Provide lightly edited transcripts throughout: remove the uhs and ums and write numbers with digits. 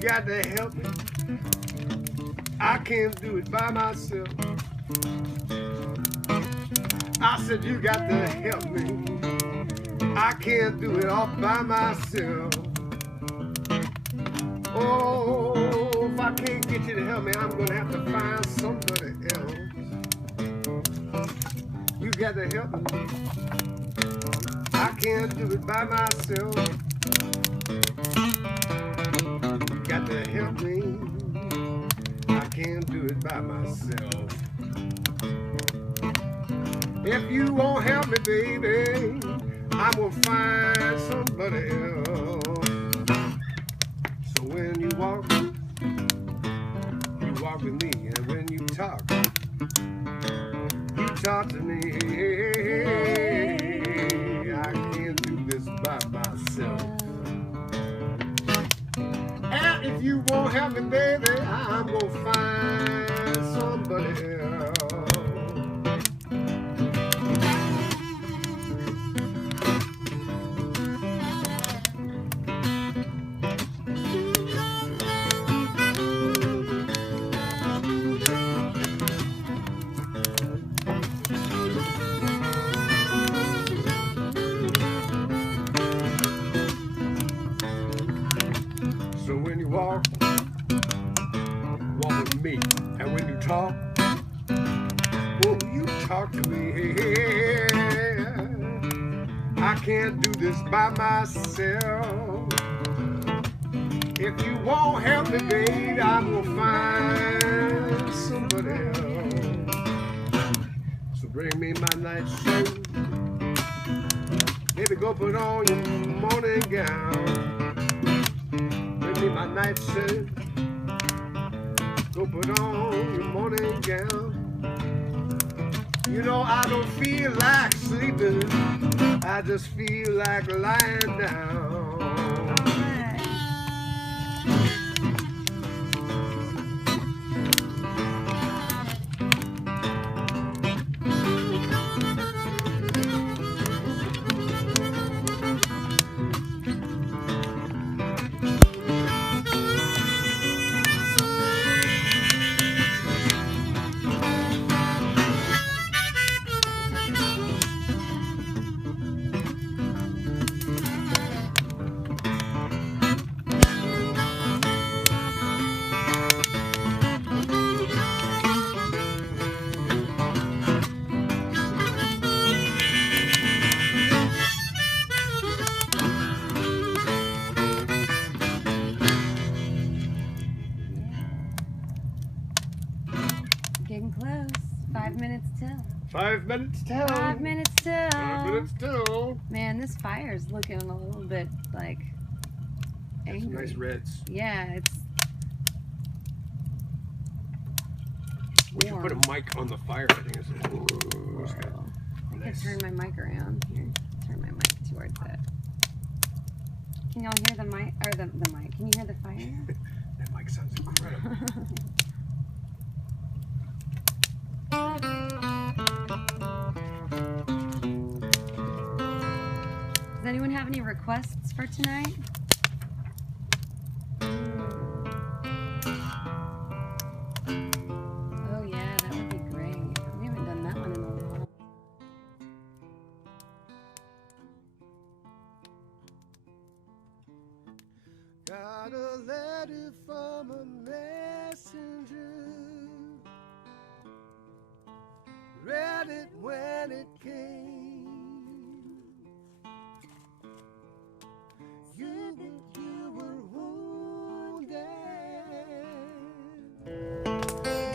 got to help me. I can't do it by myself. I said you got to help me. I can't do it all by myself. Oh, if I can't get you to help me, I'm gonna have to find somebody else. You got to help me. I can't do it by myself. You got to help me. I can't do it by myself. If you won't help me, baby, I'm gonna find somebody else. So when you walk with me, and when you talk to me. I can't do this by myself. And if you won't help me, baby, I'm gonna find somebody else. So when you walk with me, and when you talk to me. I can't do this by myself. If you won't help me, babe, I'm gonna find somebody else. So bring me my nightsuit. Baby, go put on your morning gown. Bring me my nightsuit. Go put on your morning gown. You know I don't feel like sleeping. I just feel like lying down. Getting close. 5 minutes till. 5 minutes till. 5 minutes till. 5 minutes till. Man, this fire's looking a little bit like angry. Some nice reds. Yeah, it's We should put a mic on the fire. I think it's I can turn my mic around. Here, turn my mic towards it. Can y'all hear the mic? Or the mic? Can you hear the fire? That mic sounds incredible. Does anyone have any requests for tonight? Oh yeah, that would be great. We haven't done that one in a while. Got a letter from a messenger. Read it when it came. You were wounded.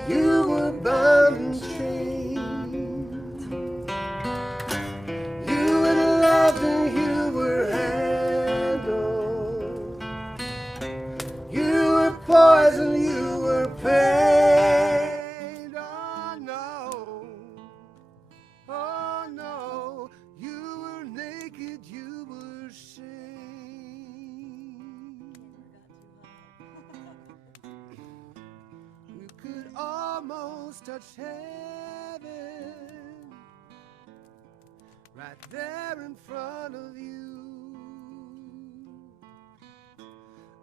You were bound and chained. You were loved and you were handled. You were poisoned, you were pained. Oh no. Oh no, you were naked, you were shamed. You could almost touch heaven right there in front of you.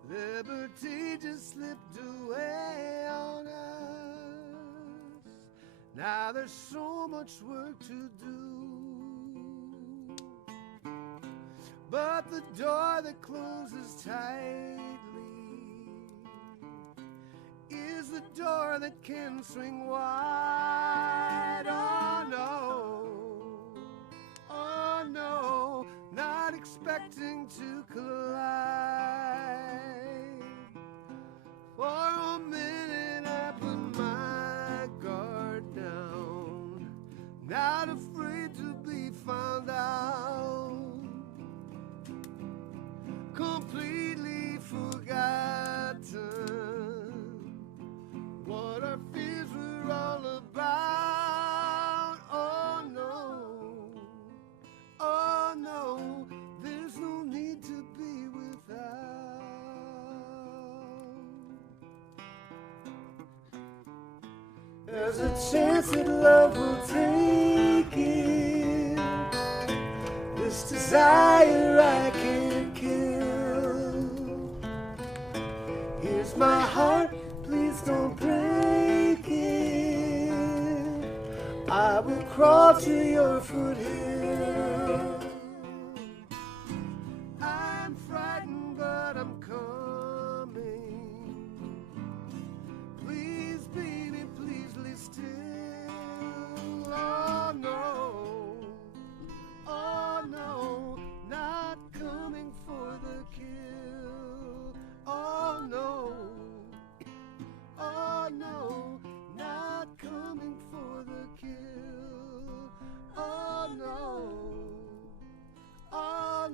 Liberty liberty just slipped away on us. Now there's so much work to do, but the door that closes tightly is the door that can swing wide. Oh no, not expecting to collide. For a minute I put my guard down, not afraid to be found out, completely forgotten what our fears were all about. Oh no, there's no need to be without. There's a chance that love will take it, this desire I can't kill. Here's my heart, please don't break it. I will crawl to your foothill. I'm frightened, but I'm coming. Please, baby, please lay still. Oh no, not coming for the kill. Oh no, not coming for the kill. Oh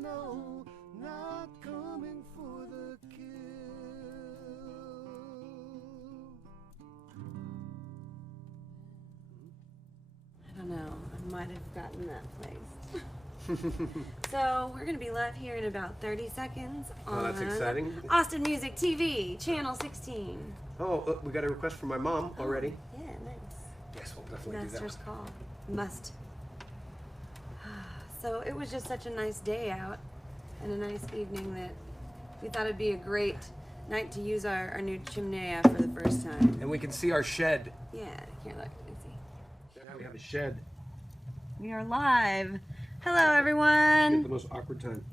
no, not coming for the kill. I don't know. I might have gotten that place. So we're going to be live here in about 30 seconds on that's exciting. Austin Music TV, channel 16. Oh, we got a request from my mom already. Yeah, nice. Yes, we'll definitely do Master's that. call. Must. So it was just such a nice day out and a nice evening that we thought it'd be a great night to use our new chimney for the first time. And we can see our shed. Yeah, here, look, you can see. Now we have a shed. We are live. Hello, everyone. The most awkward time.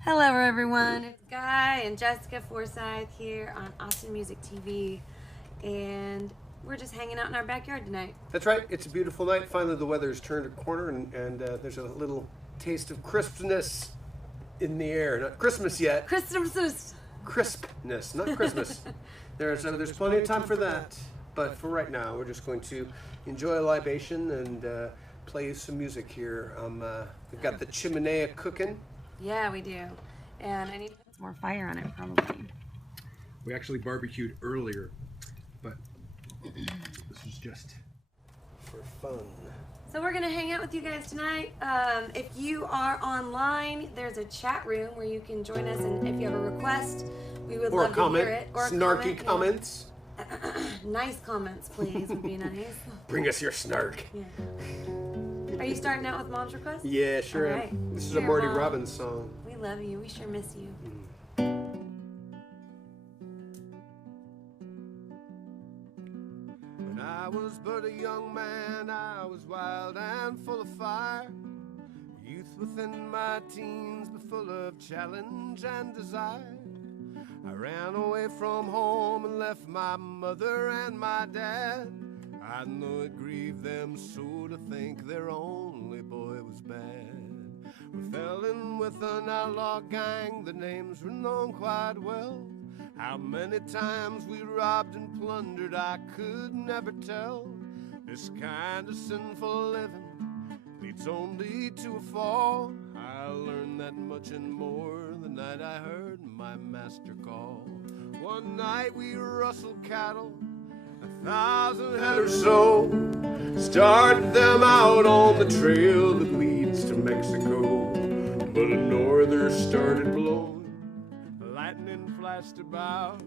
Hello, everyone. It's Guy and Jessica Forsyth here on Austin Music TV, and we're just hanging out in our backyard tonight. That's right. It's a beautiful night. Finally, the weather's turned a corner, and there's a little taste of crispness in the air. Not Christmas yet. Christmas. Crispness, not Christmas. There's plenty of time for that. But for right now, we're just going to enjoy a libation and play some music here. We've got the chimney cooking. Yeah, we do. And I need to put some more fire on it, probably. We actually barbecued earlier, but this was just for fun. So we're going to hang out with you guys tonight. If you are online, there's a chat room where you can join us, and if you have a request, we would love to hear it. Or snarky comments. Yeah. Nice comments, please, would be nice. Bring us your snark. Yeah. Are you starting out with Mom's request? Yeah, sure am. Right. This is a Marty Robbins song. We love you. We sure miss you. When I was but a young man, I was wild and full of fire. Youth within my teens, but full of challenge and desire. I ran away from home and left my mother and my dad. I know it grieved them so to think their only boy was bad. We fell in with an outlaw gang, the names were known quite well. How many times we robbed and plundered I could never tell. This kind of sinful living leads only to a fall. I learned that much and more the night I heard my master call. One night we rustled cattle, 1,000 head or so, started them out on the trail that leads to Mexico. But a norther started blowing, lightning flashed about.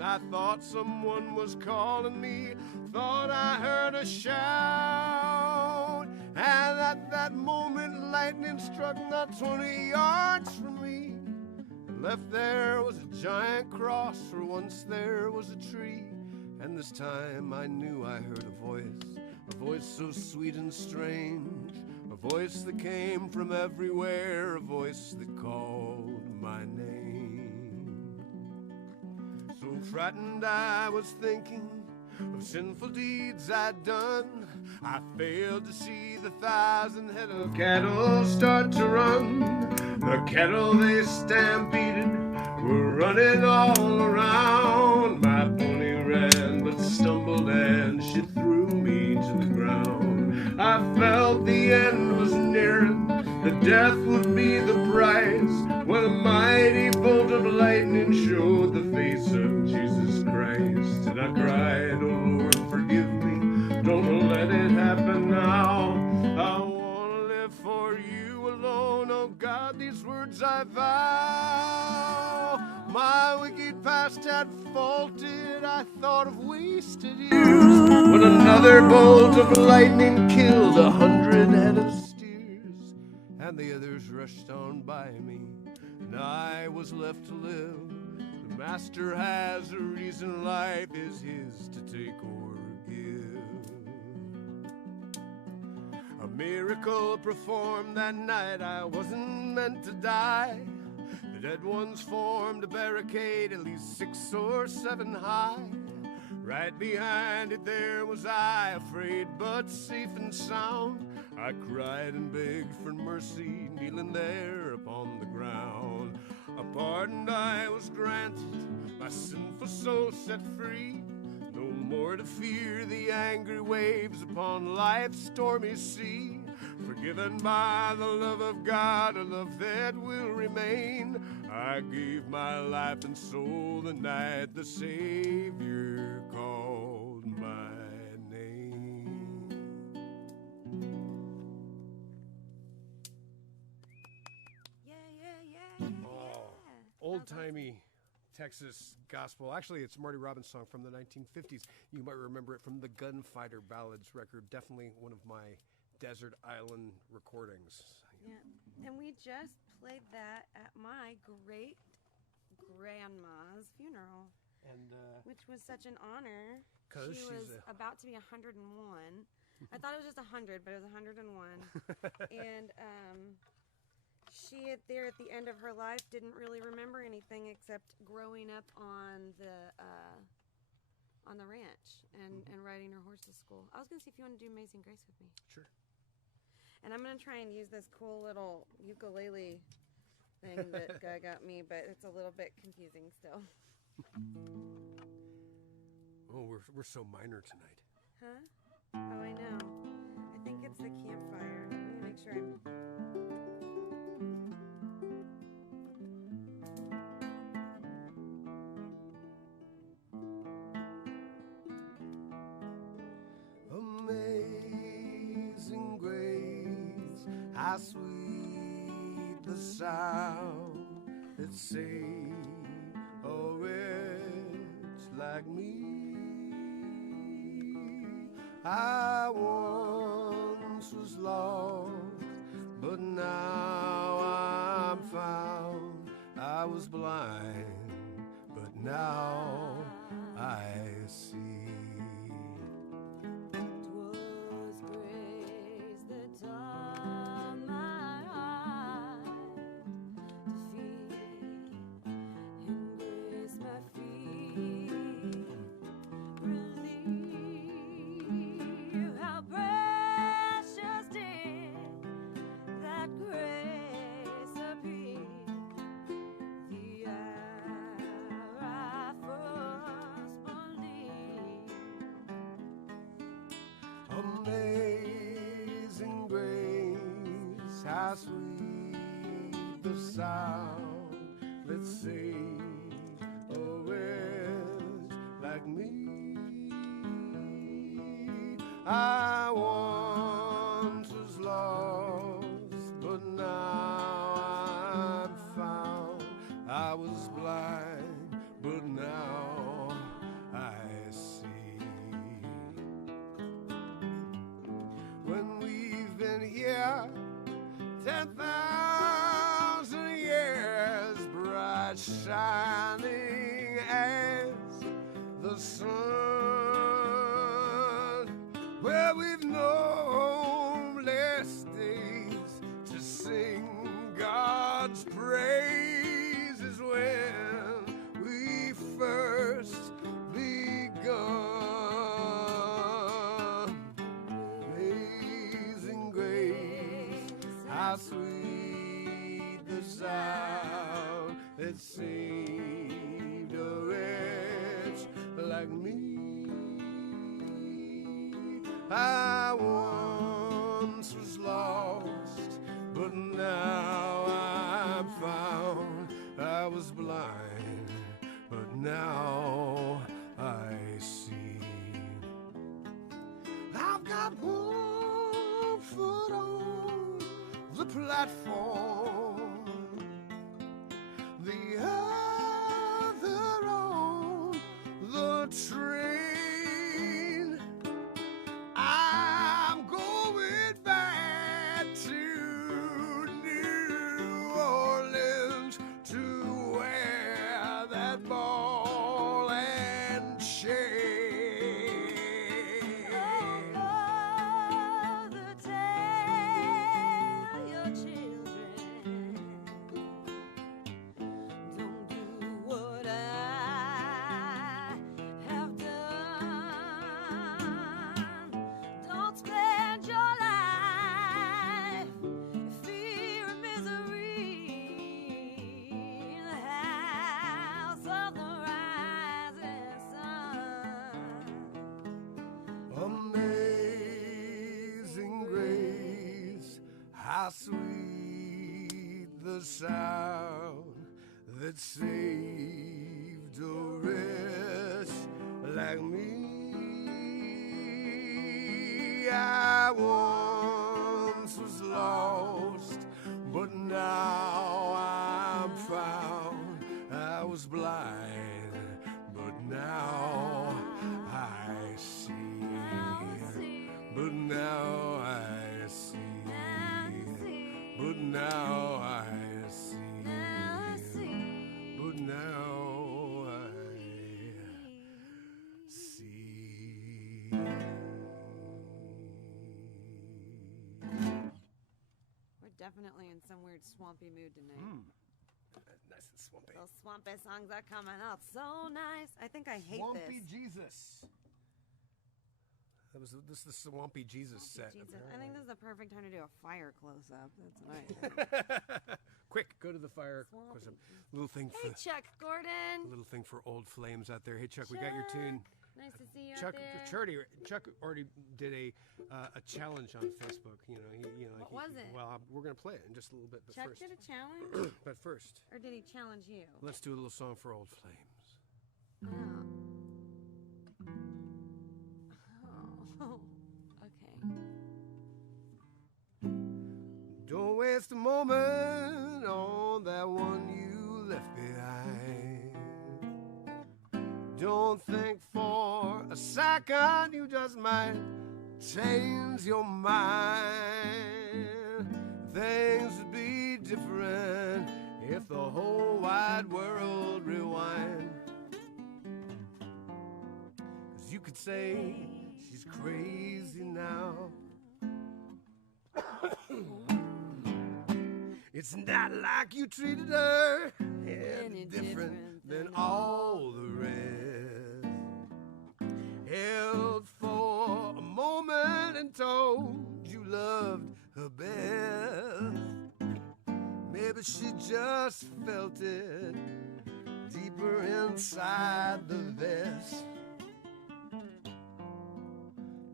I thought someone was calling me, thought I heard a shout. And at that moment lightning struck not 20 yards from me. Left there was a giant cross where once there was a tree. And this time I knew I heard a voice so sweet and strange, a voice that came from everywhere, a voice that called my name. So frightened I was thinking of sinful deeds I'd done, I failed to see the 1,000 head of cattle start to run. The cattle they stampeded were running all around. My pony ran but stumbled and she threw me to the ground. I felt the end was nearing, the death would be the price, when a mighty bolt of lightning showed the face of Jesus Christ. And I cried, oh Lord, forgive me, don't let it happen now. I want to live for you alone, oh God, these words I vow. My wicked past had faulted, I thought of wasted years, when another bolt of lightning killed 100 head of steers, and the others rushed on by me, and I was left to live. The master has a reason, life is his to take or give. A miracle performed that night, I wasn't meant to die. The dead ones formed a barricade at least 6 or 7 high. Right behind it there was I, afraid but safe and sound. I cried and begged for mercy, kneeling there upon the ground. A pardon I was granted, my sinful soul set free. No more to fear the angry waves upon life's stormy sea. Forgiven by the love of God, a love that will remain. I gave my life and soul the night the Savior called my name. Oh, old-timey Texas gospel. Actually, it's a Marty Robbins song from the 1950s. You might remember it from the Gunfighter Ballads record. Definitely one of my desert island recordings. Yeah, and we just played that at my great-grandma's funeral, And which was such an honor. She was about to be 101. I thought it was just 100, but it was 101. And she, at the end of her life, didn't really remember anything except growing up on the ranch and riding her horse to school. I was going to see if you want to do Amazing Grace with me. Sure. And I'm going to try and use this cool little ukulele thing that Guy got me, but it's a little bit confusing still. Oh, we're so minor tonight. Huh? Oh, I know. I think it's the Campfire. Let me make sure I'm... Amazing grace, how sweet the sound that saved a wretch like me. I once was lost, but now I'm found. I was blind, but now I see. Amazing grace, how sweet the sound that saved a wretch like me. I once was lost, but now I'm found. I was blind, but now I see. When we've been here 10,000 years, bright that saved a wretch like me. I once was lost, but now I'm found. I was blind, but now I see. I've got one foot on the platform, the other on the train. I'm going back to New Orleans to wear that ball and chain. Amazing grace, how sweet the sound that saved a wretch like me. I once was lost, but now I'm found. I was blind, but now I see. But now I see. But now I see. But now I see. We're definitely in some weird swampy mood tonight. Nice and swampy. Those swampy songs are coming out so nice. I think I hate Swampy this. Jesus. This is the Swampy Jesus set. Jesus. I think this is the perfect time to do a fire close-up. That's nice. Quick, go to the fire close-up. Little thing Hey, for Chuck Gordon. little thing for old flames out there. Hey, Chuck, we got your tune. Nice to see you Chuck, out there. Chuck already did a challenge on Facebook. What was it? Well, we're gonna play it in just a little bit, but Chuck first. did a challenge? But first, Or did he challenge you? let's do a little song for old flames. Oh. Okay. Don't waste a moment on that one you left behind. Don't think for a second you just might change your mind. Things would be different if the whole wide world rewind. 'Cause you could say she's crazy now. It's not like you treated her any different than all the rest. Held for a moment and told you loved her best. Maybe she just felt it deeper inside the vest.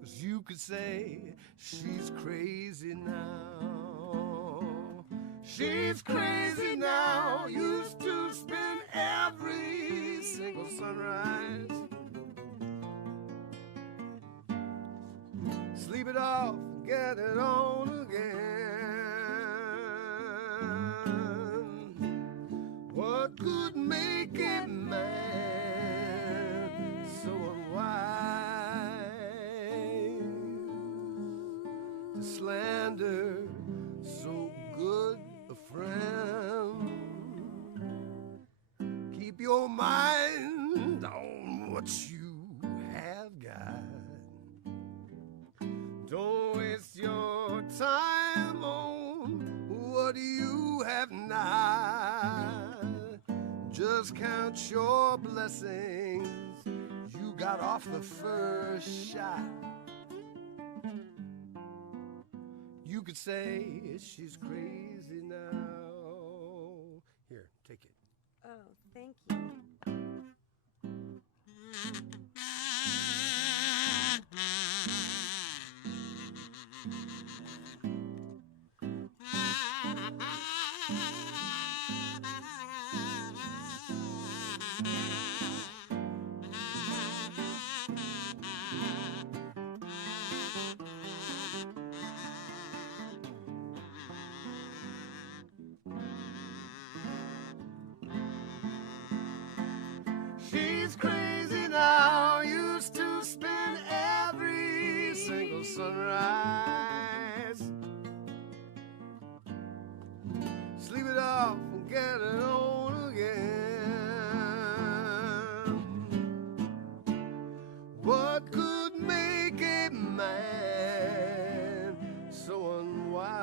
'Cause you could say she's crazy now. She's crazy now. Used to spend every single sunrise. Sleep it off, get it on again. What could make a man so unwise to slander so good a friend? Keep your mind on what you have got. Don't waste your time on what you have not. Just count your blessings. You got off the first shot. You could say she's crazy now. Here, take it. She's crazy now, used to spend every single sunrise. Sleep it off and get it on again. What could make a man so unwise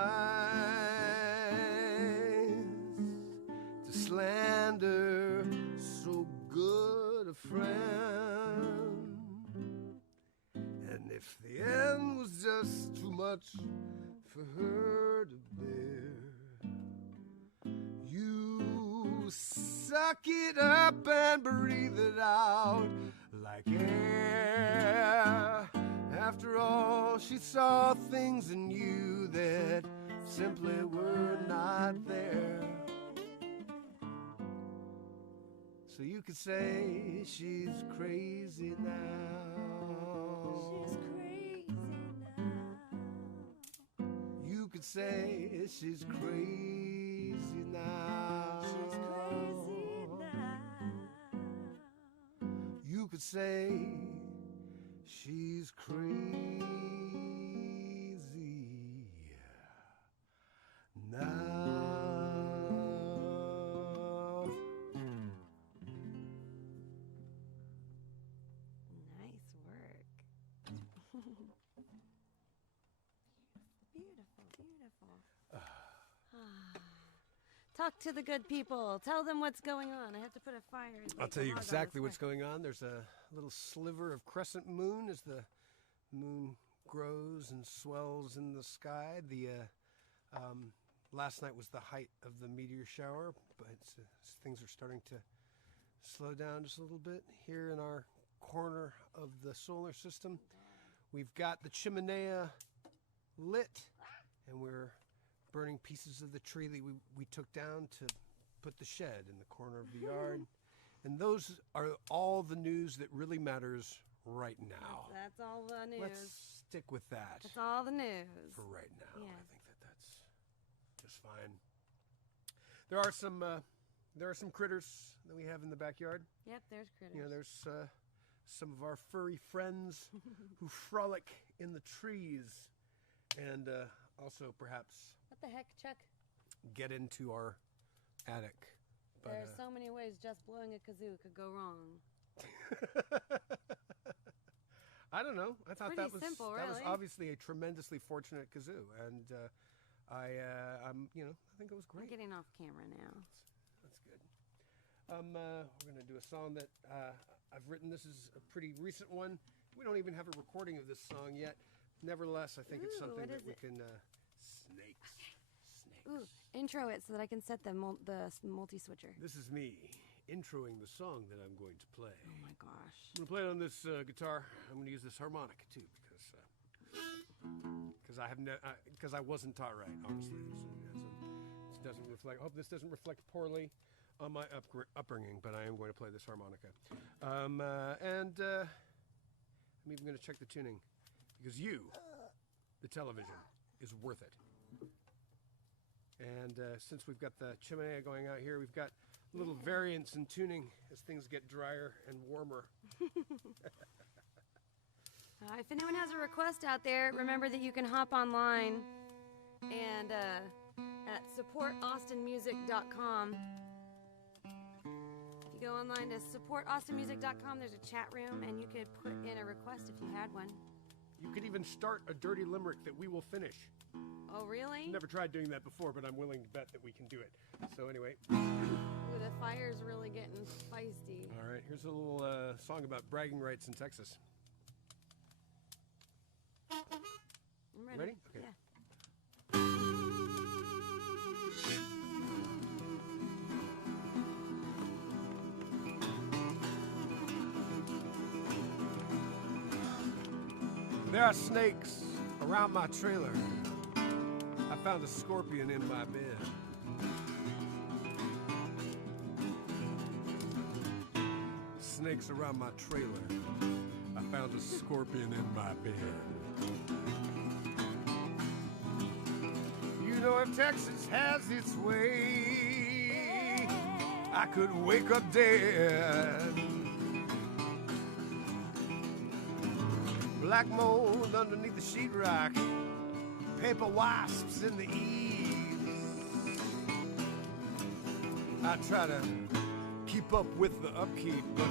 to slander so good a friend? And if the end was just too much for her to bear, you suck it up and breathe it out like air. After all, she saw things in you that simply were not there. So you could say she's crazy now. She's crazy now. You could say she's crazy now. She's crazy now. You could say she's crazy now. Nice work. Beautiful, beautiful. Talk to the good people. Tell them what's going on. I have to put a fire. I'll tell you exactly what's going on. There's a little sliver of crescent moon as the moon grows and swells in the sky. Last night was the height of the meteor shower, but things are starting to slow down just a little bit here in our corner of the solar system. We've got the chimenea lit, and we're burning pieces of the tree that we took down to put the shed in the corner of the yard. And those are all the news that really matters right now. That's all the news. Let's stick with that. That's all the news. For right now. Yes. I think that's just fine. There are some critters that we have in the backyard. Yep, there's critters. You know, there's some of our furry friends who frolic in the trees, and also perhaps What the heck, Chuck? get into our attic. But, There's so many ways just blowing a kazoo could go wrong. I don't know. I thought pretty that was simple, that was really. obviously a tremendously fortunate kazoo, and I'm I think it was We're great. getting off camera now. That's good. We're gonna do a song that I've written. This is a pretty recent one. We don't even have a recording of this song yet. Nevertheless, I think it's Ooh, something what that is we it? can snakes. Ooh, intro it so that I can set the multi-switcher. This is me introing the song that I'm going to play. Oh my gosh. I'm gonna play it on this guitar. I'm gonna use this harmonica too because I wasn't taught right. Honestly, this doesn't reflect. I hope this doesn't reflect poorly on my upbringing, but I am going to play this harmonica, and I'm even going to check the tuning because you, the television, is worth it. And since we've got the chimenea going out here, we've got little variance in tuning as things get drier and warmer. If anyone has a request out there, remember that you can hop online and at supportaustinmusic.com. If you go online to supportaustinmusic.com, there's a chat room, and you could put in a request if you had one. You could even start a dirty limerick that we will finish. Oh, really? Never tried doing that before, but I'm willing to bet that we can do it. So anyway. Ooh, the fire's really getting feisty. All right, here's a little song about bragging rights in Texas. I'm ready. Ready? Okay. Yeah. There are snakes around my trailer. I found a scorpion in my bed. Snakes around my trailer. I found a scorpion in my bed. You know, if Texas has its way, I could wake up dead. Black mold underneath the sheetrock, paper wasps in the eaves. I try to keep up with the upkeep, but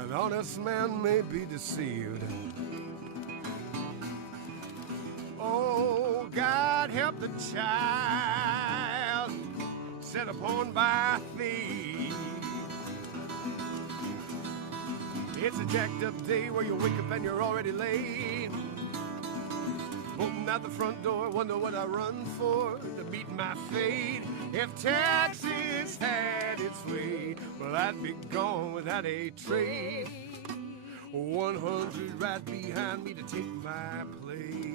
an honest man may be deceived. Oh, God help the child set upon by thieves. It's a jacked up day where you wake up and you're already late. Bolting out the front door, wonder what I run for to meet my fate. If Texas had its way, well, I'd be gone without a trace. 100 right behind me to take my place.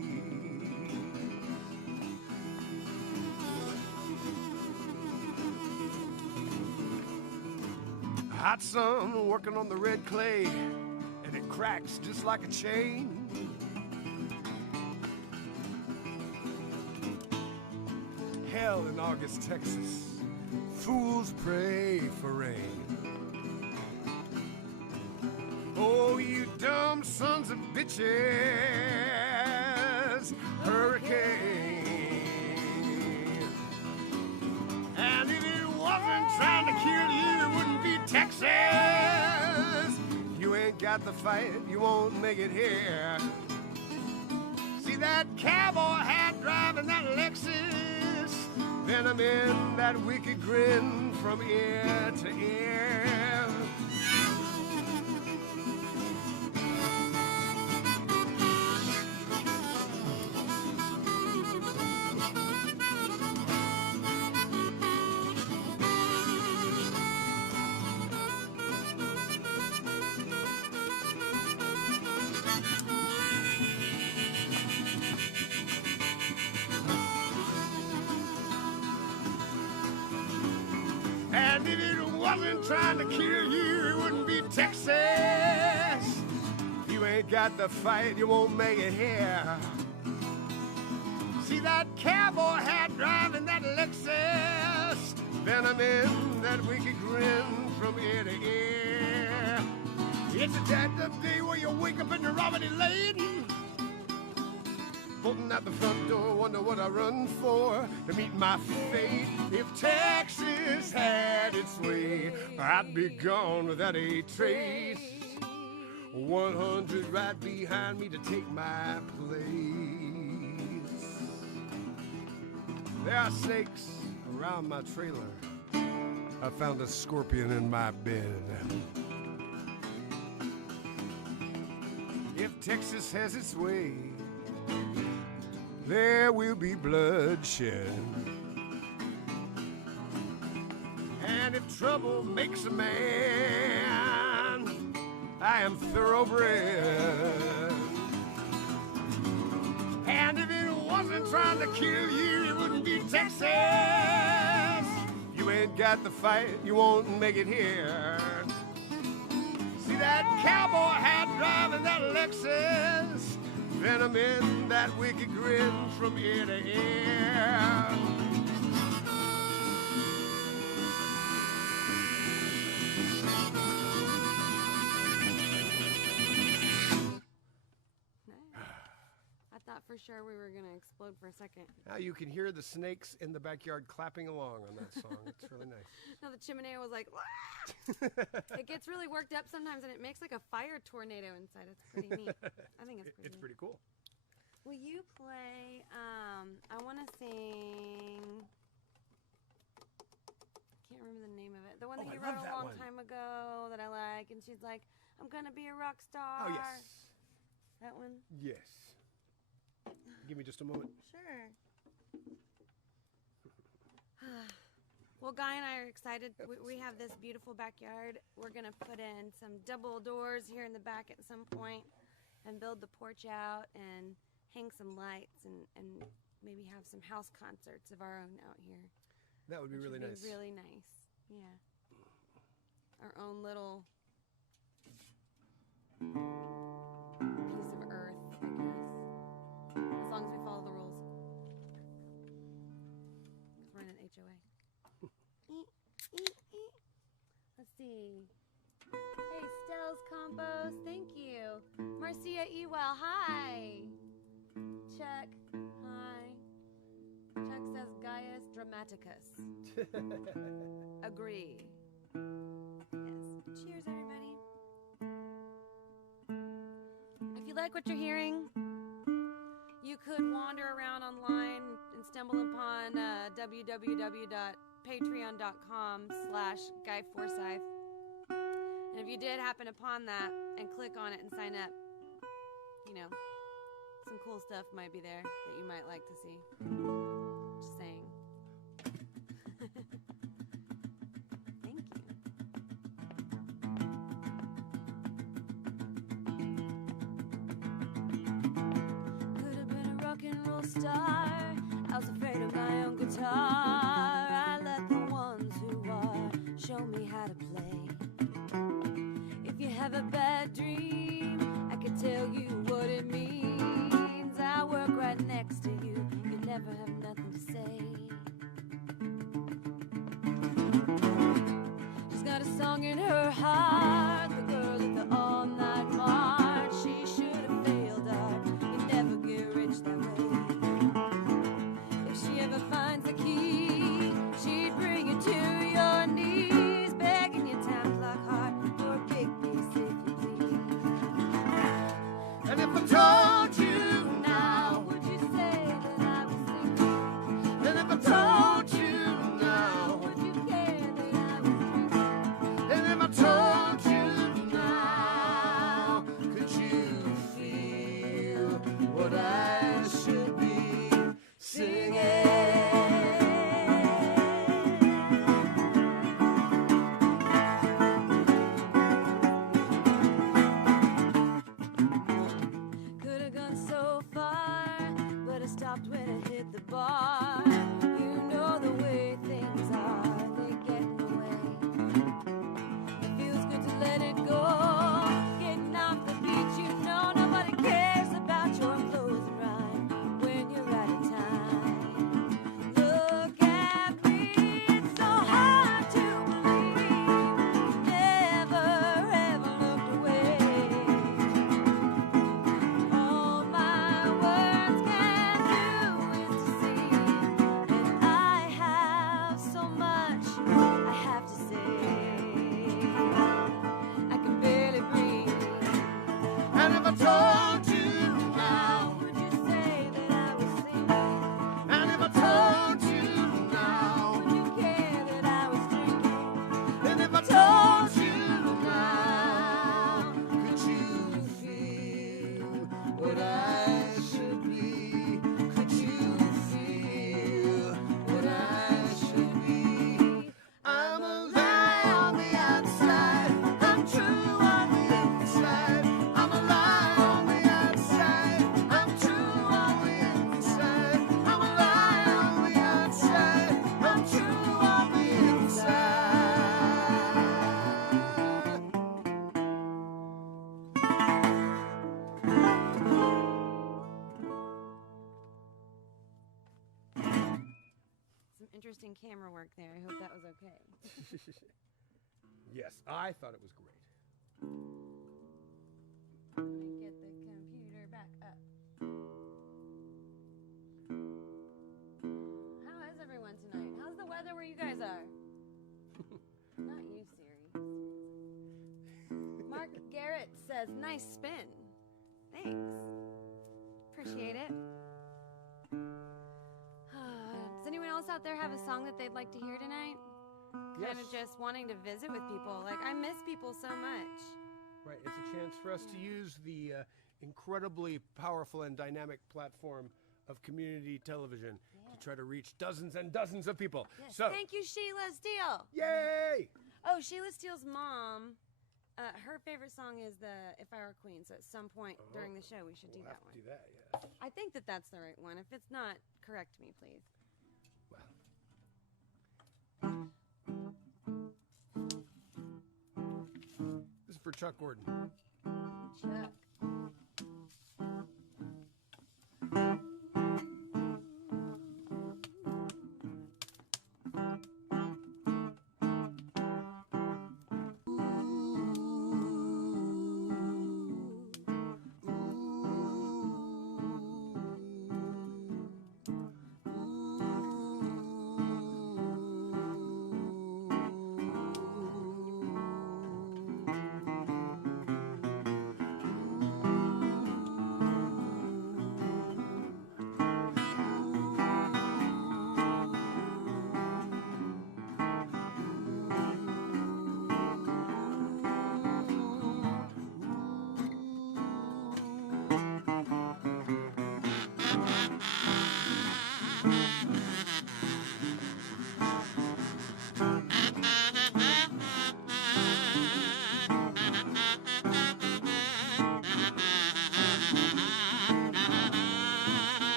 Hot sun working on the red clay, and it cracks just like a chain. Hell in August, Texas, fools pray for rain. Oh, you dumb sons of bitches, hurricane. And if it wasn't trying to kill you, it wouldn't be Texas. You ain't got the fight, you won't make it here. See that cowboy hat driving that Lexus, venom in that wicked grin from ear to ear. And if it wasn't trying to kill you, it wouldn't be Texas. You ain't got the fight, you won't make it here. See that cowboy hat driving that Lexus, venom in that wicked grin from ear to ear. It's a jacked up day where you wake up and you're already late. Bolting out the front door, wonder what I run for to meet my fate. If Texas had its way, I'd be gone without a trace. 100 right behind me to take my place. There are snakes around my trailer. I found a scorpion in my bed. If Texas has its way, there will be bloodshed. And if trouble makes a man, I am thoroughbred. And if it wasn't trying to kill you, it wouldn't be Texas. You ain't got the fight, you won't make it here. See that cowboy hat driving that Lexus, venom in that wicked grin from ear to ear. I thought for sure we were going to explode for a second. Now you can hear the snakes in the backyard clapping along on that song. It's really nice. No, the chimney was like, it gets really worked up sometimes, and it makes like a fire tornado inside. It's pretty neat. I think it's pretty neat. Pretty cool. Will you play, I want to sing, I can't remember the name of it. The one that you wrote a long time ago that I like, and she's like, I'm going to be a rock star. Oh, yes. That one? Yes. Give me just a moment. Sure. Well, Guy and I are excited. We have this beautiful backyard. We're going to put in some double doors here in the back at some point. and build the porch out and hang some lights and maybe have some house concerts of our own out here. That would be really nice. Really nice, yeah. Our own little piece of earth, I guess. As long as we follow the rules. Because we're in an HOA. Let's see. Hey, Stell's Compos, thank you. Marcia Ewell, hi. Chuck, hi. Chuck says Gaius Dramaticus. Agree. Yes. Cheers, everybody. If you like what you're hearing, you could wander around online and stumble upon www.patreon.com/GuyForsyth. And if you did happen upon that and click on it and sign up, you know, some cool stuff might be there that you might like to see. Just saying. Thank you. Could have been a rock and roll star. I was afraid of my own guitar. I let the ones who are show me how to play. If you have a bad dream, I could tell you what it means. I work right next to you. You never have nothing to say. She's got a song in her heart. The girl at the all-night march. She should have failed art. You never get rich that way. If she ever finds the key, she'd bring you to your knees, begging your time clock heart for a big piece if you please. And if I told you Now, would you say that I was thinking? and if I told you now, Would you care that I was drinking? and if I told you now, could you feel what I should be singing? Could have gone so far, but I stopped when I hit the bar. You know the way things are, they get in the way. It feels good to let it go. Getting off the beach, you know nobody cares about your clothes and rhyme when you're out of time. Look at me, it's so hard to believe. Never ever looked away. All my words can do is to see, and I have so much I have to say. I can barely breathe. And if I told you now, Would you say that I was singing? and if I told you now, Would you care that I was drinking? and if I told you now, could you feel what I should be? Could you feel what I should be? I'm a lie on the outside, I'm true on the inside. I'm a lie on the outside, I'm true on the inside. I'm a lie on the outside, I'm true on the inside. Some interesting camera work there. I hope that was okay. Yes, I thought it was great. Let me get the computer back up. How is everyone tonight? How's the weather where you guys are? Not you, Siri. Mark Garrett says, nice spin. Thanks. Appreciate it. Does anyone else out there have a song that they'd like to hear tonight? Kind of just wanting to visit with people. Like, I miss people so much. Right, it's a chance for us to use the incredibly powerful and dynamic platform of community television to try to reach dozens and dozens of people. Yes. So, Thank you, Sheila Steele. yay! Oh, Sheila Steele's mom Her favorite song is the "If I Were Queen." So at some point during the show, we should do that one. Do that, yeah. I think that's the right one. If it's not, correct me, please. This is for Chuck Gordon. Chuck.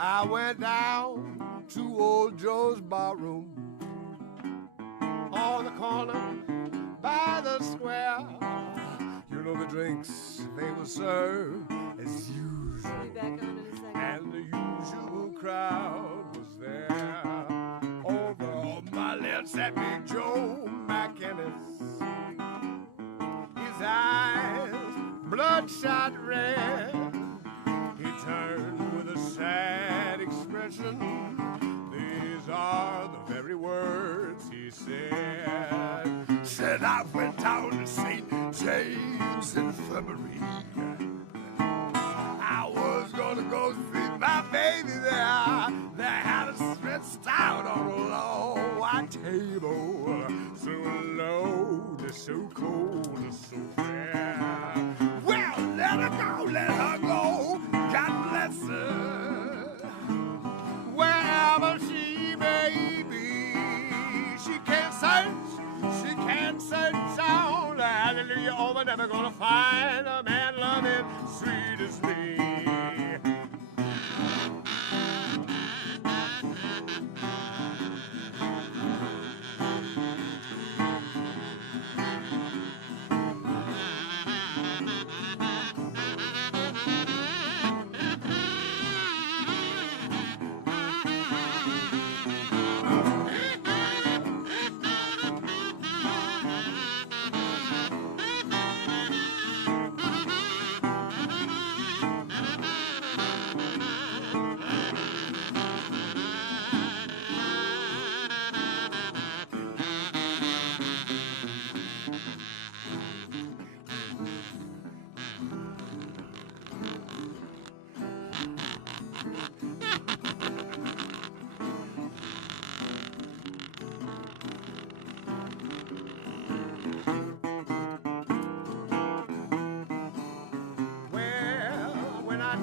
I went down to old Joe's barroom on the corner by the square. You know the drinks they will serve as usual, I'll be back on in a second. and the usual crowd was there. Over on my left sat Big Joe McInnes, his eyes bloodshot red. He turned with a sad expression. These are the very words he said. Said I went down to St. James Infirmary. I was gonna go see my baby there. They had us stretched out on a long white table, so low, so cold, so fair. Well, let her go, let her go. God bless her. Wherever she may be, she can't search out. Hallelujah, oh, we're never gonna find a man loving sweet as me.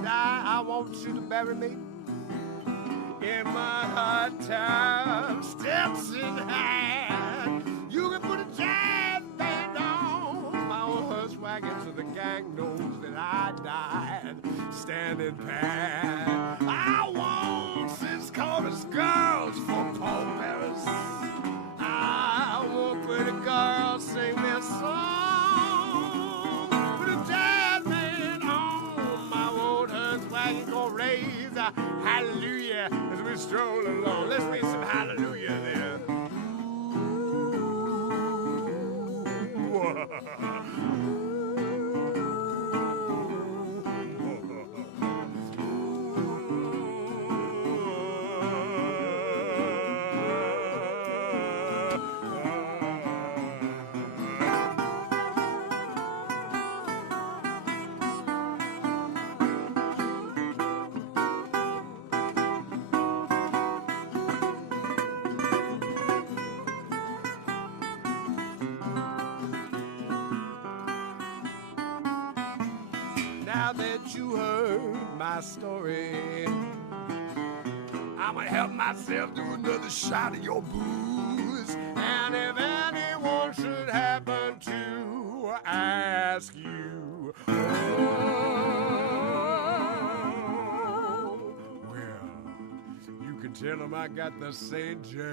I want you to bury me in my hot tub, steps in hand. You can put a jazz band on my old hearse wagon so the gang knows that I died standing pat. I want 6 chorus girls for Paul Paris. I want pretty girls sing their song. Raise a hallelujah as we stroll along. Let's raise some hallelujah there. now that you heard my story, I'm gonna help myself to another shot of your booze. And if anyone should happen to ask you, oh, well, you can tell them I got the St. James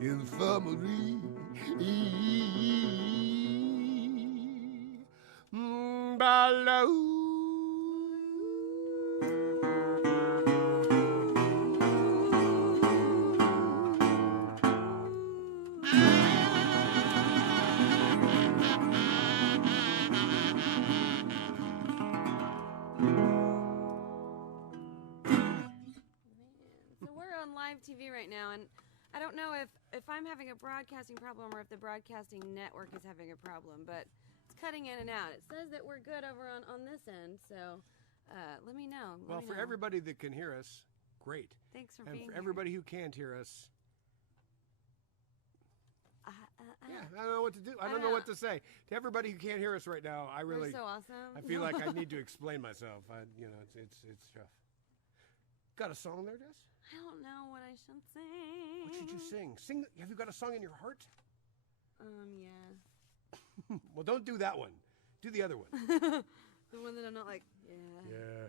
Infirmary. Baloo. Live TV right now, and I don't know if I'm having a broadcasting problem or if the broadcasting network is having a problem, but it's cutting in and out. It says that we're good over on this end, so let me know. Well, for everybody that can hear us, great. Thanks for being here. And for everybody who can't hear us, yeah, I don't know what to do. I don't know what to say. To everybody who can't hear us right now, we're so awesome. I feel like I need to explain myself. It's rough. Got a song there, Jess? I don't know what I should sing. What should you sing? Sing. Have you got a song in your heart? Yeah. Well, don't do that one. Do the other one. The one that I'm not like, yeah. Yeah.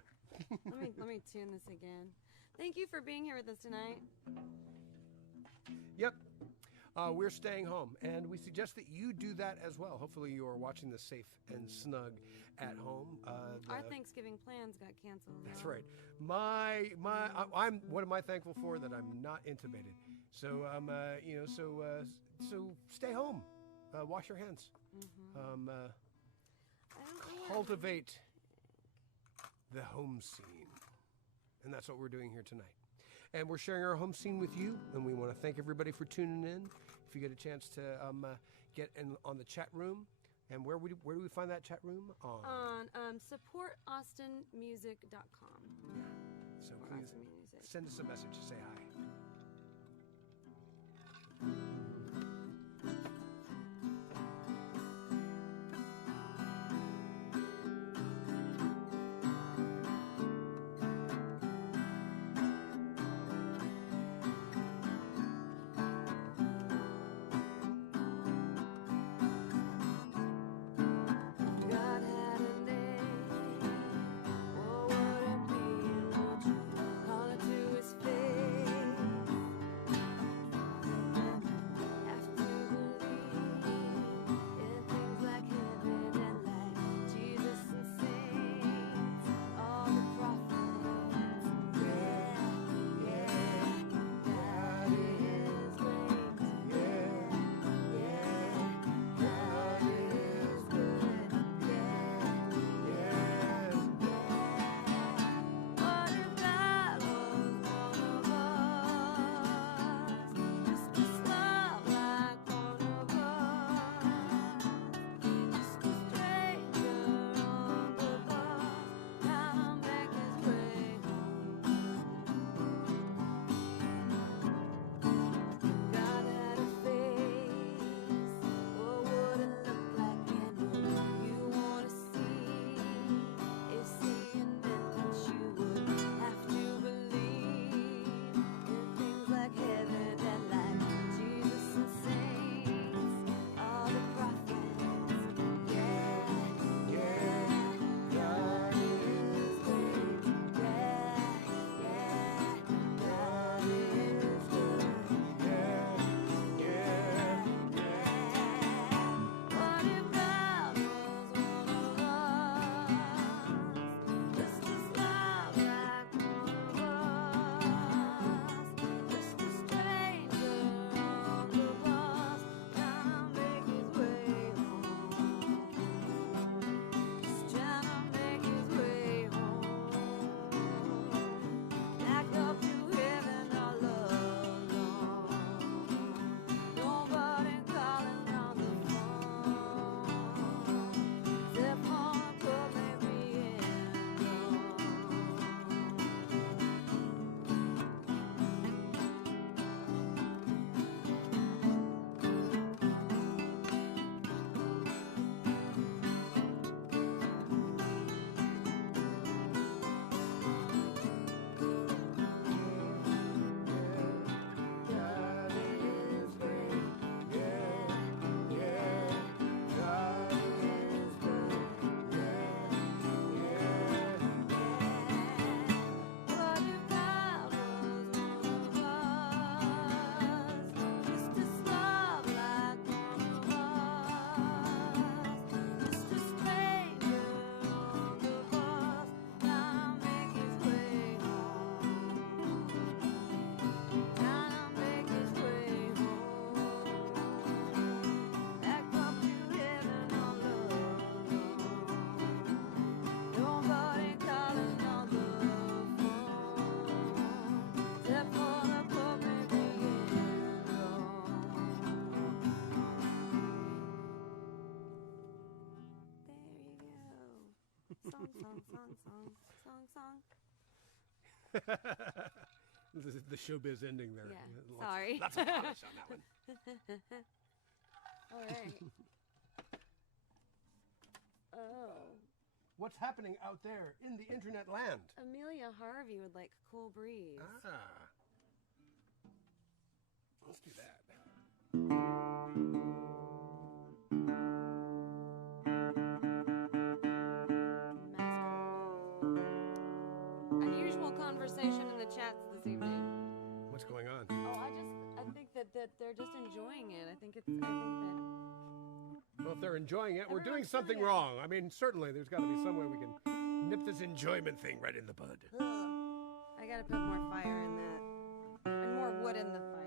let me tune this again. Thank you for being here with us tonight. Yep. We're staying home, and we suggest that you do that as well. Hopefully you are watching this safe and snug at home. Our Thanksgiving plans got canceled. That's right. What am I thankful for? That I'm not intubated. So so stay home. Wash your hands. Mm-hmm. Cultivate the home scene, and that's what we're doing here tonight. And we're sharing our home scene with you, and we want to thank everybody for tuning in. If you get a chance to get in on the chat room, and where do we find that chat room? On supportaustinmusic.com. So please send us a message to say hi. This is the showbiz ending there. Yeah, sorry. Lots of polish on that one. All right. Oh. What's happening out there in the internet land? Amelia Harvey would like Cool Breeze. Ah. Let's do that. Unusual conversation in the chats this evening. What's going on? Oh, I think that they're just enjoying it. I think that. Well, if they're enjoying it, we're doing Everyone's something doing it. wrong. I mean, certainly there's got to be some way we can nip this enjoyment thing right in the bud. I gotta put more fire in that, and more wood in the fire.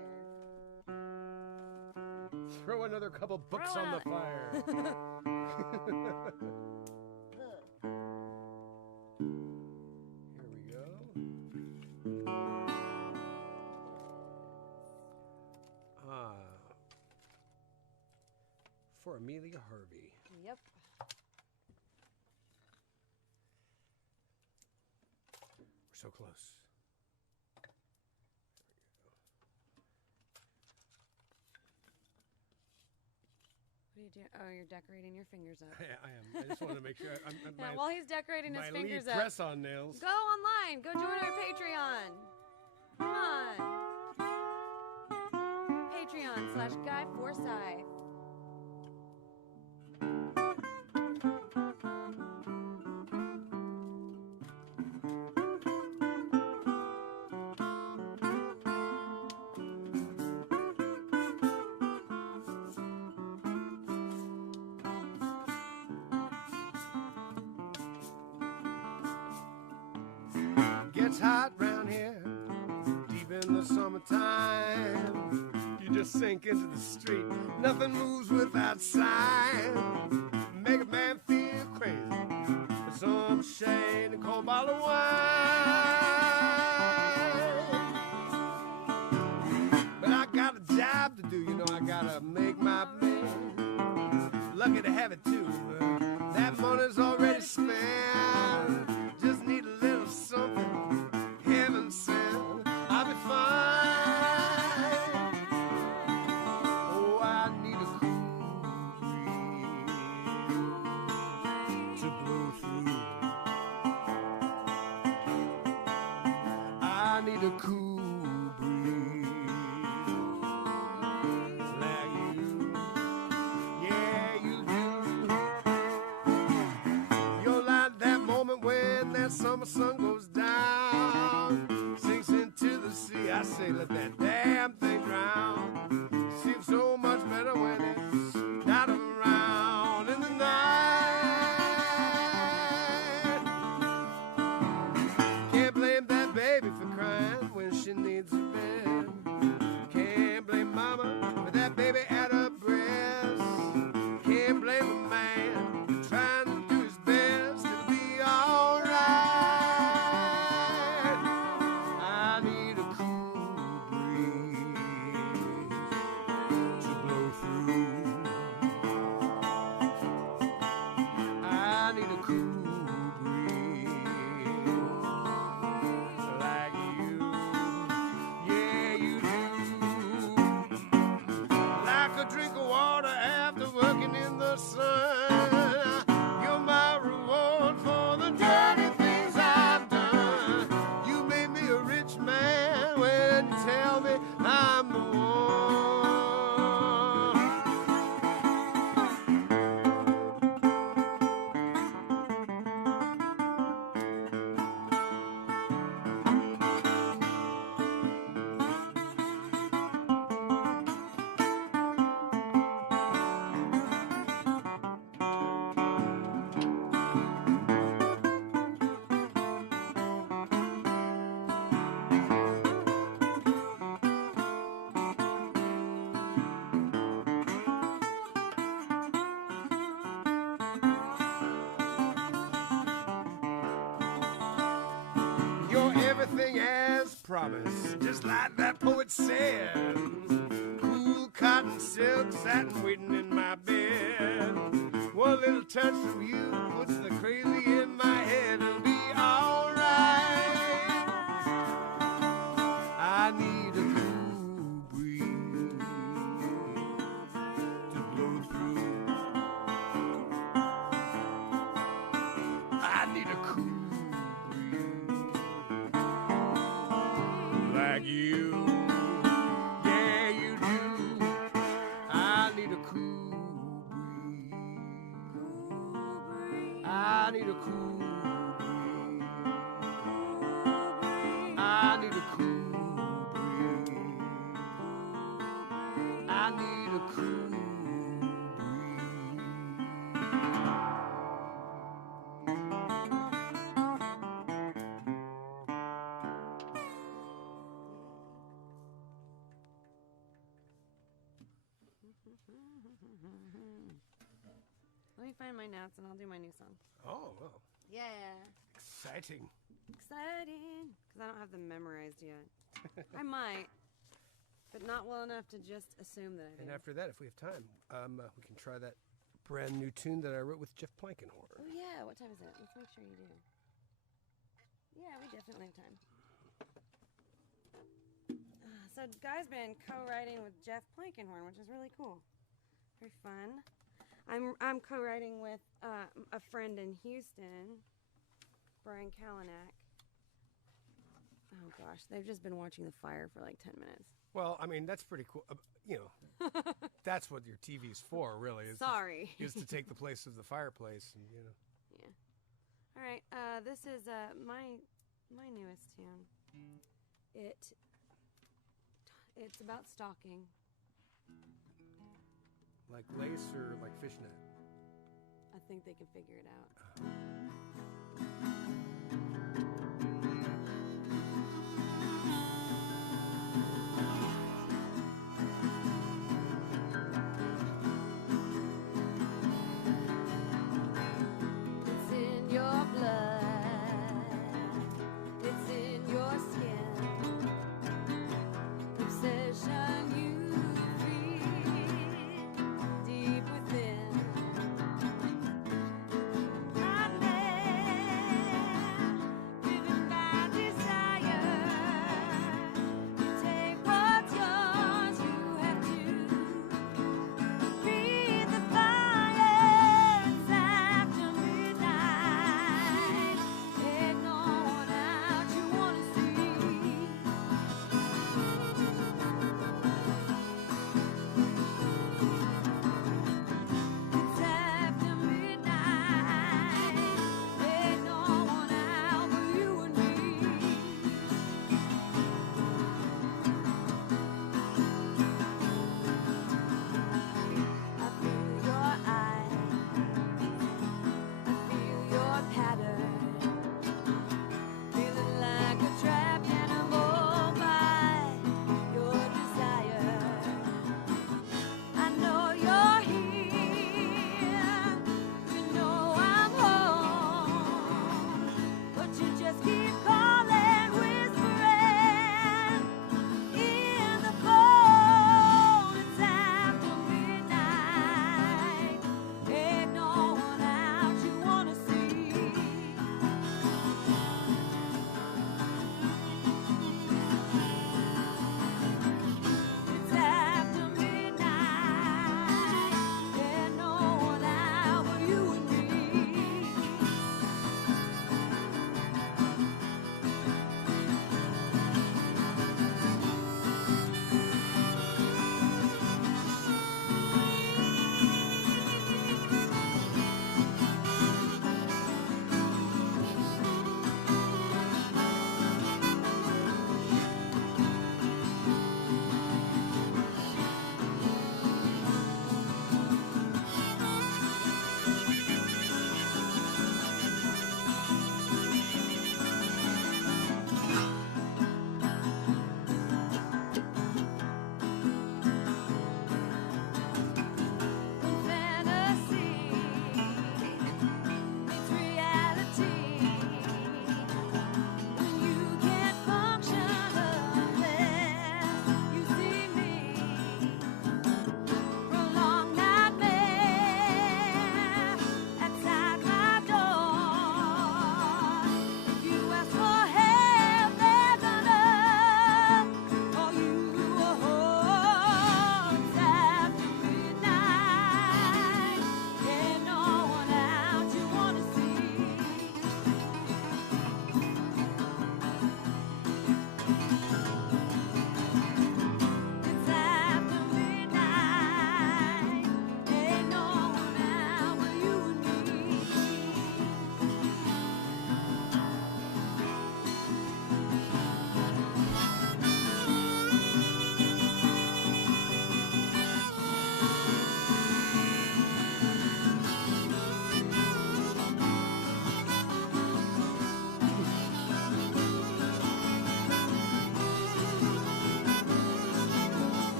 Throw another couple books on the fire. Here we go. For Amelia Harvey. Yep. We're so close. What are you doing? Oh, you're decorating your fingers up. I am. I just want to make sure. Yeah, while he's decorating his fingers my up, press-on nails. go online. Go join our Patreon. Come on. Patreon/Guy Forsyth. Gets hot round here, deep in the summertime. You just sink into the street, nothing moves without sign. Make a man feel crazy with some shade and a cold bottle of wine. But I got a job to do, you know, I gotta make my bed. Lucky to have it too, that money's already spent. Just need a little something heaven sent. I'll be fine. Oh, I need a cool breeze to blow through. I need a cool breeze like you. Yeah, you do. You're like that moment when that summer sun goes down, sinks into the sea. I say, let that damn thing drown. Seems so much better when it's not around in the night. Can't blame that baby for crying when she needs a bed. Can't blame mama for that baby at her breast. Can't blame a man for trying to do his best. It'll be alright. I need a cool breeze to blow through. I need a cool breeze like you. Yeah, you do. Like a drink of water after working in the sun. You're my reward for the dirty things I've done. You made me a rich man when you tell me I'm the one. You're everything as promised, just like that poet said. Cool cotton silk satin waiting in my bed. One little touch from you puts the crazy in my I need a cool breeze. I need a cool breeze. I need a cool breeze. Let me find my notes and I'll do my new song. Oh, well. Yeah. Exciting. Exciting. Because I don't have them memorized yet. I might, but not well enough to just assume that I do. And after that, if we have time, we can try that brand new tune that I wrote with Jeff Plankenhorn. Oh, yeah. What time is it? Let's make sure you do. Yeah, we definitely have time. So Guy's been co-writing with Jeff Plankenhorn, which is really cool. Very fun. I'm co-writing with a friend in Houston, Brian Kalanick. Oh gosh, they've just been watching The Fire for like 10 minutes. Well, I mean, that's pretty cool. You know, that's what your TV's for, really. Is to take the place of the fireplace, and you know. Yeah. All right. This is my newest tune. It's about stalking. Like lace or like fishnet? I think they can figure it out. It's in your blood. It's in your skin. Obsession you feel deep within.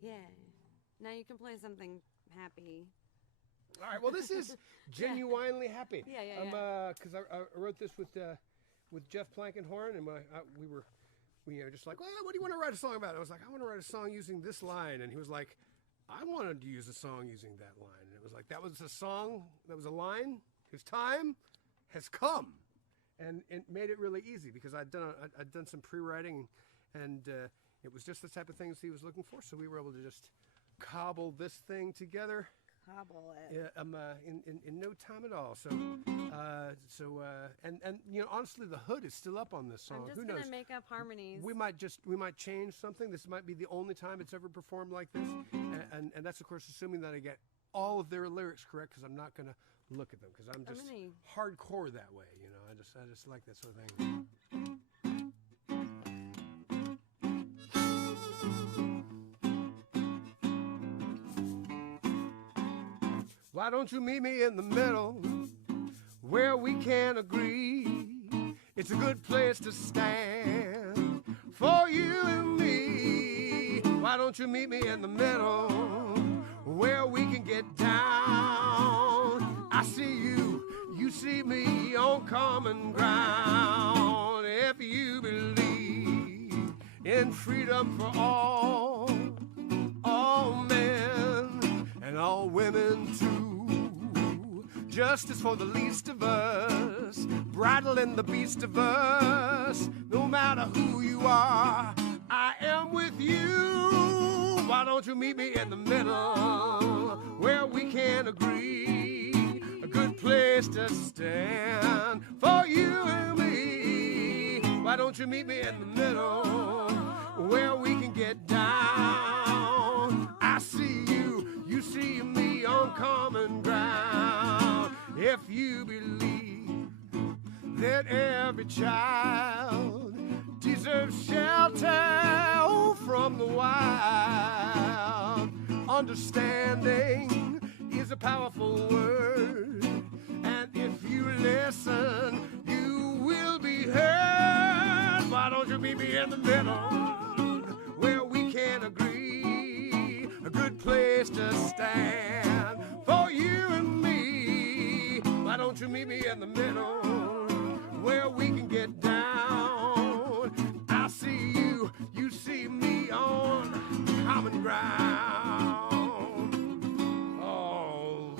Yeah. Now you can play something happy. All right. Well, this is genuinely happy. Yeah. Because I wrote this with Jeff Plankenhorn, and we were just like, well, what do you want to write a song about? I was like, I want to write a song using this line, and he was like, I wanted to use a song using that line, and it was like that was a song, that was a line. His time has come, and it made it really easy because I'd done some pre-writing, and it was just the type of things he was looking for. So we were able to just cobble this thing together. Cobble it. Yeah, in no time at all. So honestly, the hood is still up on this song. I'm just Who knows? gonna make up harmonies. We might change something. This might be the only time it's ever performed like this, and that's of course assuming that I get all of their lyrics correct, because I'm not gonna look at them, because I'm just hardcore that way. I just like that sort of thing. Why don't you meet me in the middle where we can agree? It's a good place to stand for you and me. Why don't you meet me in the middle where we can get down? I see you, you see me on common ground. If you believe in freedom for all men and all women too. Justice for the least of us, bridling the beast of us. No matter who you are, I am with you. Why don't you meet me in the middle where we can agree? A good place to stand for you and me. Why don't you meet me in the middle where we can get down? I see you, you see me on common ground. If you believe that every child deserves shelter from the wild, understanding is a powerful word, and if you listen, you will be heard. Why don't you meet me in the middle where we can agree? A good place to stand for you and me. Why don't you meet me in the middle where we can get down? I see you, you see me on common ground. Oh.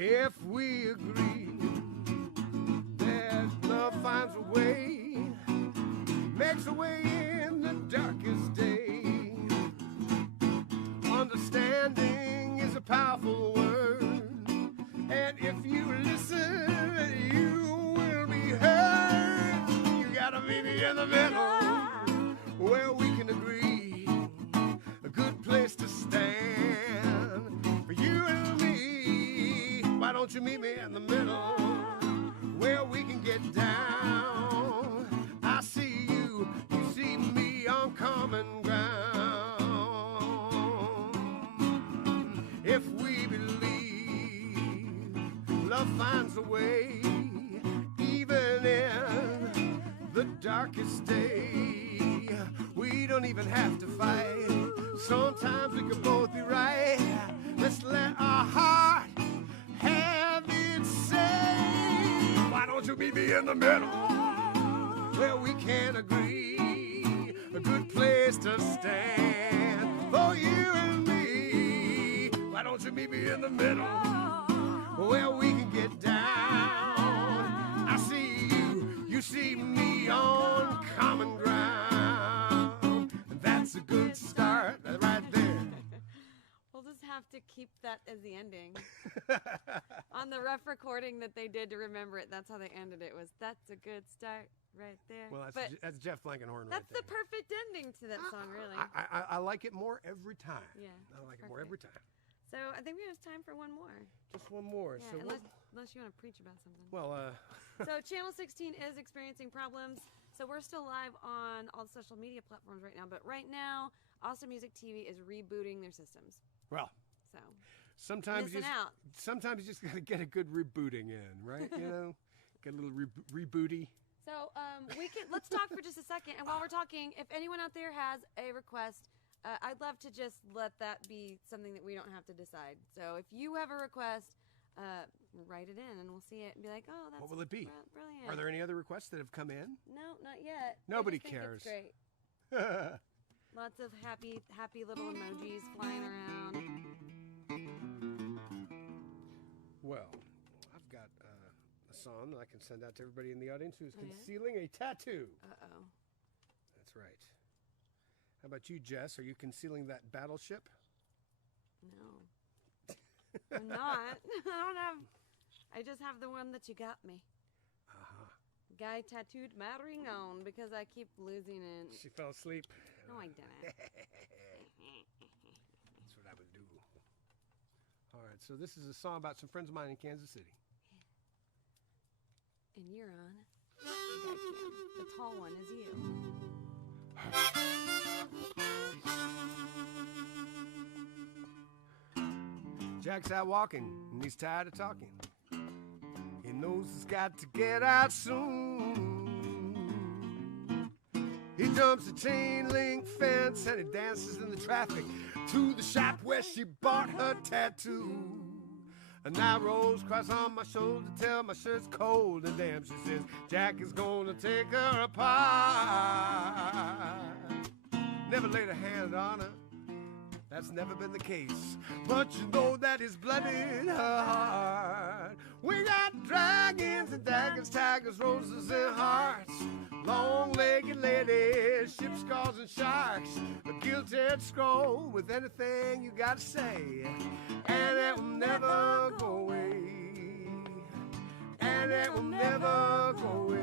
If we agree that love finds a way, makes a way in the darkest day, understanding is a powerful word, and if you listen, you will be heard. You gotta meet me in the middle where we can agree, a good place to stand for you and me. Why don't you meet me in the middle where we can get down? I see you, you see me on common ground. If we believe love finds a way, even in the darkest day, we don't even have to fight. Sometimes we can both be right. Let's let our heart have it say. Why don't you meet me in the middle where we can agree? A good place to stand for you and me. Why don't you meet me in the middle where we can get down? I see you, you see me on common ground. And that's a good start right there. We'll just have to keep that as the ending. On the rough recording that they did to remember it, that's how they ended it. Was that's a good start right there. Well, that's Jeff Plankenhorn right there. That's the perfect ending to that song, really. I like it more every time. Yeah, I like it more every time. So I think we have time for one more. Just one more. Yeah, So unless you want to preach about something. well, So Channel 16 is experiencing problems. So we're still live on all the social media platforms right now. But right now, Awesome Music TV is rebooting their systems. well, So sometimes you missing out. sometimes you just got to get a good rebooting in, right? You know, get a little rebooty. So let's talk for just a second. And while we're talking, if anyone out there has a request, I'd love to just let that be something that we don't have to decide. So if you have a request, write it in and we'll see it and be like, oh, that's What will it be? Brilliant. Are there any other requests that have come in? No, not yet. Nobody I just think cares. It's great. Lots of happy little emojis flying around. Well, I've got a song that I can send out to everybody in the audience who's concealing a tattoo. Uh-oh. That's right. How about you, Jess? Are you concealing that battleship? No. I'm not. I just have the one that you got me. Uh-huh. Guy tattooed my ring on because I keep losing it. She fell asleep. No, I didn't. That's what I would do. All right, so this is a song about some friends of mine in Kansas City. And you're on. You guys can. The tall one is you. Jack's out walking and he's tired of talking. He knows he's got to get out soon. He jumps a chain link fence and he dances in the traffic to the shop where she bought her tattoo. And now rolls across on my shoulder till my shirt's cold. And damn, she says, Jack is gonna take her apart. Never laid a hand on her, that's never been the case. But you know that he's blooded her heart. We got dragons and daggers, tigers, roses and hearts. Long-legged ladies, ship scars and sharks. A gilded scroll with anything you gotta say. And it will never go away. And it will never go away.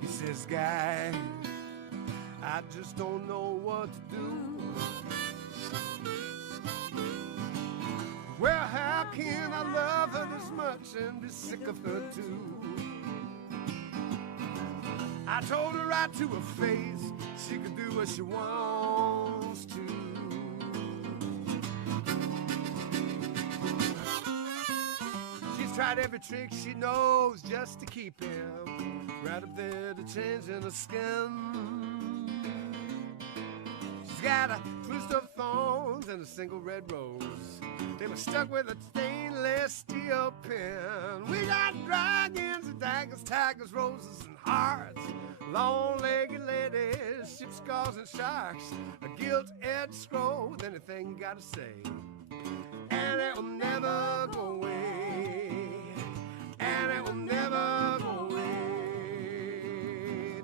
He says, Guy, I just don't know what to do. Well, how can I love her this much and be sick of her too? I told her right to her face she could do what she wants to. She's tried every trick she knows just to keep him right up there to change in her skin. She's got a twist of thorns and a single red rose. They were stuck with a stainless steel pen. We got dragons and daggers, tigers, roses and hearts. Long-legged ladies, ship scars and sharks. A gilt-edged scroll with anything you gotta say. And it will never go away. And it will never go away.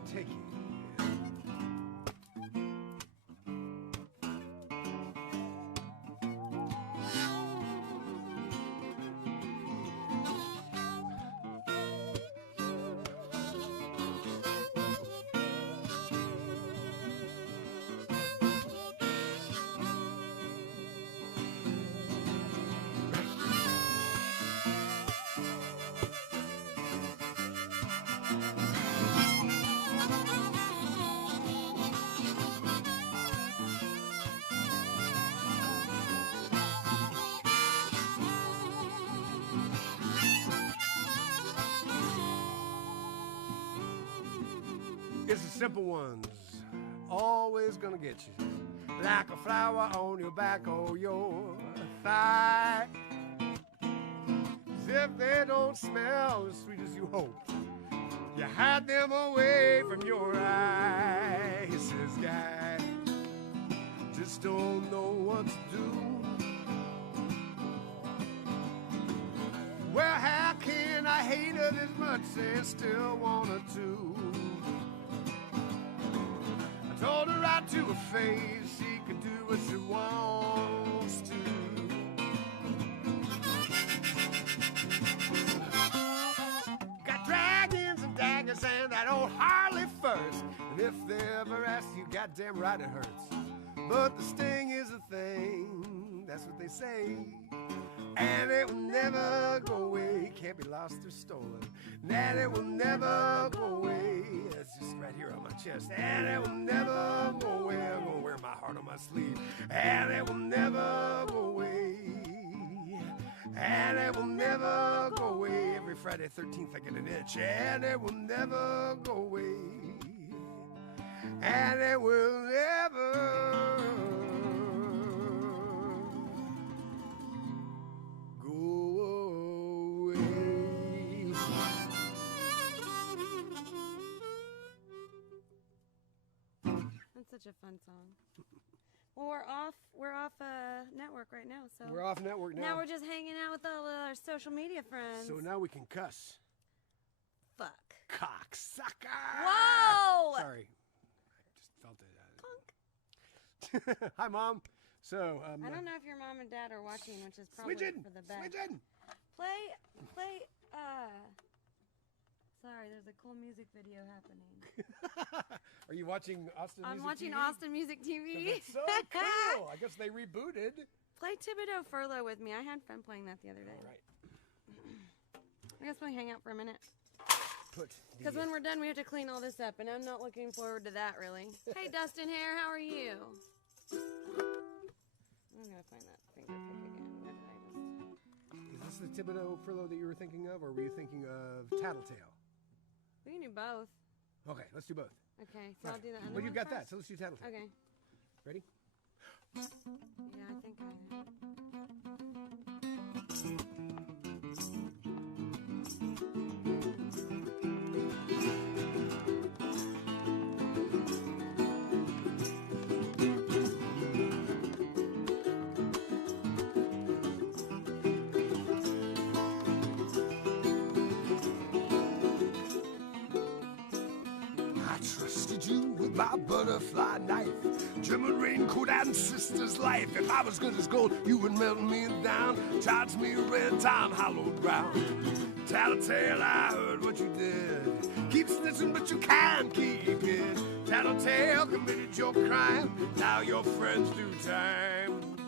Take it. It's the simple ones, always gonna get you. Like a flower on your back or your thigh. As if they don't smell as sweet as you hoped. You hide them away from your eye. He says, Guy, just don't know what to do. Well, how can I hate her this much and still want her to? I told her right to her face she could do what she wants to. Got dragons and daggers and that old Harley first. And if they ever ask you, goddamn right it hurts. but the sting is a thing. That's what they say. And it will never go away. Can't be lost or stolen. And it will never go away. It's just right here on my chest. And it will never go away. I'm gonna wear my heart on my sleeve. And it will never go away. And it will never go away. Every Friday 13th I get an itch. And it will never go away. And it will never such a fun song. Well, we're off network right now, so we're off network now. Now we're just hanging out with all our social media friends. So now we can cuss. Fuck. Cocksucker. Whoa! Sorry, I just felt it. Hi, Mom. So I don't know if your mom and dad are watching, which is probably for the best. Play. Sorry, there's a cool music video happening. Are you watching Austin I'm Music watching TV? Austin Music TV. It's so cool. I guess they rebooted. Play Thibodeau Furlough with me. I had fun playing that the other day. All right. I guess we'll hang out for a minute. Because when we're done, we have to clean all this up, and I'm not looking forward to that, really. Hey, Dustin Hare, how are you? I'm going to find that finger pick again. Where did I just... Is this the Thibodeau Furlough that you were thinking of, or were you thinking of Tattletale? We can do both. Okay, let's do both. Okay, so I'll do that. Well, you've got that, so let's do Tattletale. Okay. Ready? Yeah, I think I am. My butterfly knife, German raincoat and sister's life. If I was good as gold, you would melt me down, charge me red time, hollowed ground. Tattletale, I heard what you did. Keep snitching, but you can't keep it. Tattletale committed your crime, now your friends do time.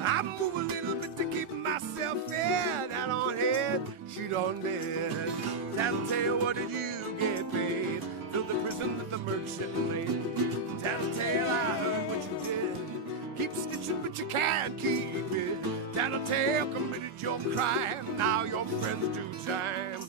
I move a little bit to keep myself fed. Out on head, she done dead. Tattletale, what did you get paid? Filled the prison with the merchant maid. Tattletale, I heard what you did. Keep snitching, but you can't keep it. Tattletale committed your crime, now your friends do time.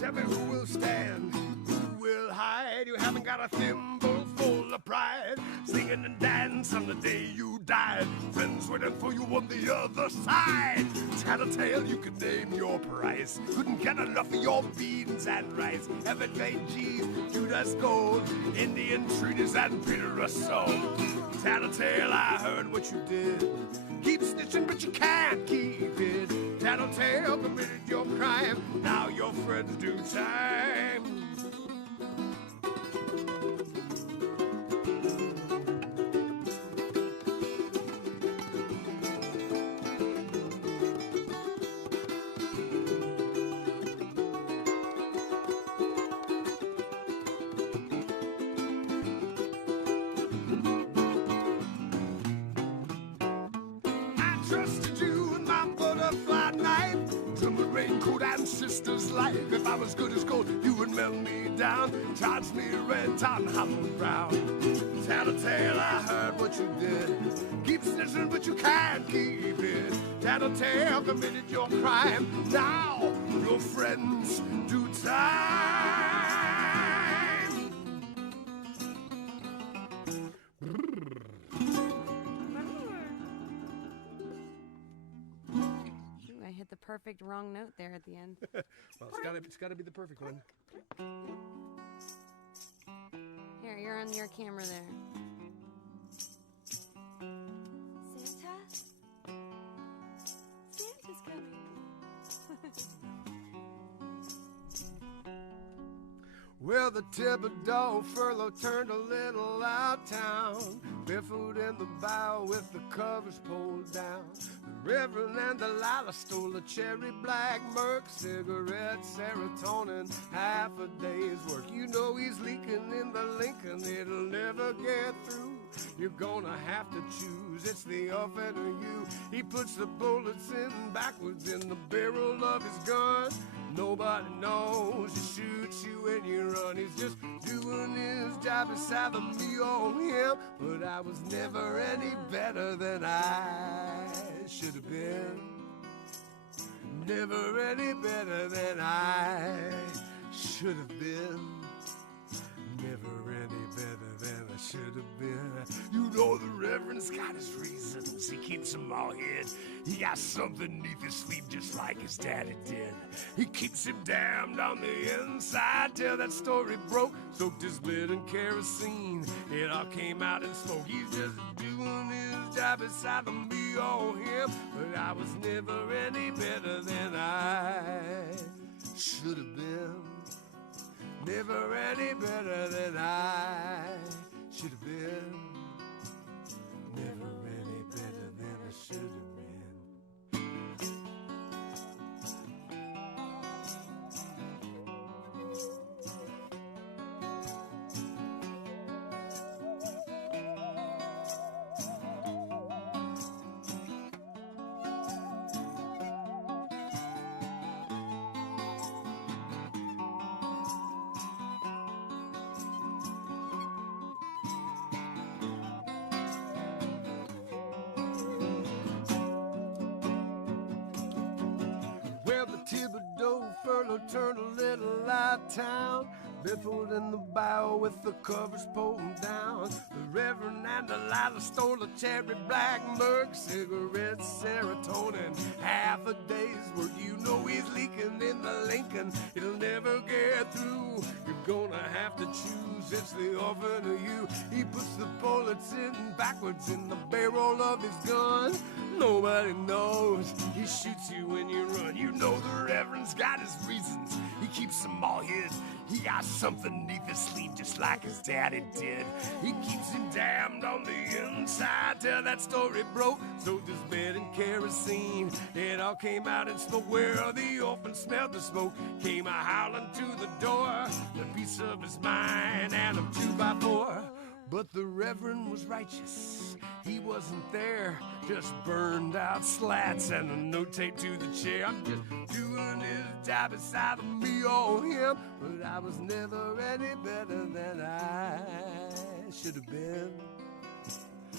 Tell me who will stand, who will hide. You haven't got a thimble full of pride. Singing and dance on the day you died. Friends waiting for you on the other side. Tattletale, you could name your price. Couldn't get enough of your beans and rice. Everything cheese, Judas gold, Indian treaties and bitter assault. Tattletale, I heard what you did. Keep snitching, but you can't keep it. Tattletale committed your crime, now your friends do time. Trusted you with my butterfly knife, German raincoat and sister's life. If I was good as gold, you would melt me down, charge me red, top and hollowed brown. Tattletale, I heard what you did. Keep snitching, but you can't keep it. Tattletale committed your crime, now your friends do time. perfect wrong note there at the end. Well, it's gotta be the perfect one. Here, you're on your camera there. Santa? Santa's coming. Well, the Thibodeau furlough turned a little out town, barefoot in the bow with the covers pulled down. The Reverend and Delilah stole a cherry black Merc, cigarette, serotonin, half a day's work. You know he's leaking in the Lincoln, it'll never get through. You're gonna have to choose, it's the oven or you. He puts the bullets in backwards in the barrel of his gun. Nobody knows, he shoots you when you run. He's just doing his job, it's either me or him. But I was never any better than I should have been. Never any better than I should have been. Never any better than I should have been. You know the Reverend's got his reasons, he keeps them all hid. He got something neath his sleeve just like his daddy did. He keeps him damned on the inside till that story broke. Soaked his bed in kerosene, it all came out in smoke. He's just doing his job, it's either me or him. But I was never any better than I should have been. Never any better than I should have been. Never any better than I should have been. Well, the Thibodeau furlough turned a little out town, barefoot in the bow with the covers pulled down. The Reverend and Delilah stole a cherry black Merc, cigarettes, serotonin, half a day's work. You know he's leaking in the Lincoln, it'll never get through. You're gonna have to choose, it's the oven or you. He puts the bullets in backwards in the barrel of his gun. Nobody knows, he shoots you when you run. You know the Reverend's got his reasons, he keeps them all hid. He got something neath his sleeve just like his daddy did. He keeps him damned on the inside till that story broke. Soaked his bed in kerosene, it all came out in smoke. Where the orphan smelled the smoke, came a howling to the door. The piece of his mind and a 2x4. But the Reverend was righteous, he wasn't there, just burned out slats and a note taped to the chair. I'm just doing his job, it's either me or him. But I was never any better than I should have been.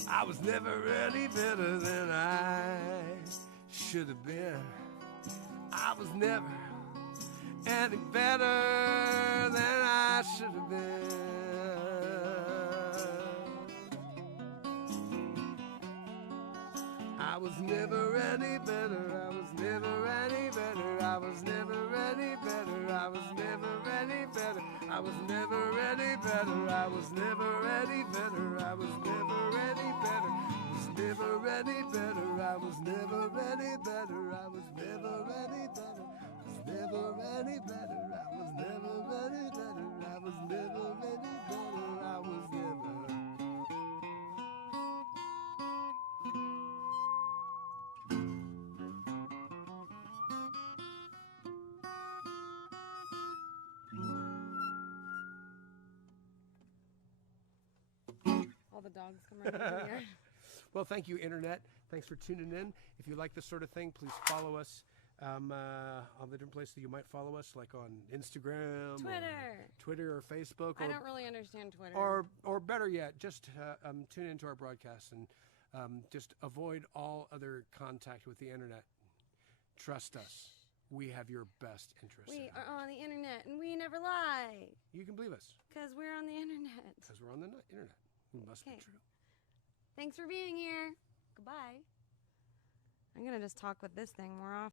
I was never any better than I should have been. I was never any better than I should have been. I was never any better, I was never any better, I was never any better, I was never any better, I was never any better, I was never any better, I was never any better, I was never any better, I was never any better, I was never any better, I was never any better, I was never any better, I was never any better, I was never. All the dogs come running in here. Well, thank you, Internet. Thanks for tuning in. If you like this sort of thing, please follow us on the different places that you might follow us, like on Instagram, Twitter or Facebook. I don't really understand Twitter. Or better yet, just tune into our broadcasts and just avoid all other contact with the Internet. Trust us. We have your best interest. We are on the Internet, and we never lie. You can believe us. Because we're on the Internet. Because we're on the Internet. We must be true. Thanks for being here. Goodbye. I'm going to just talk with this thing more often.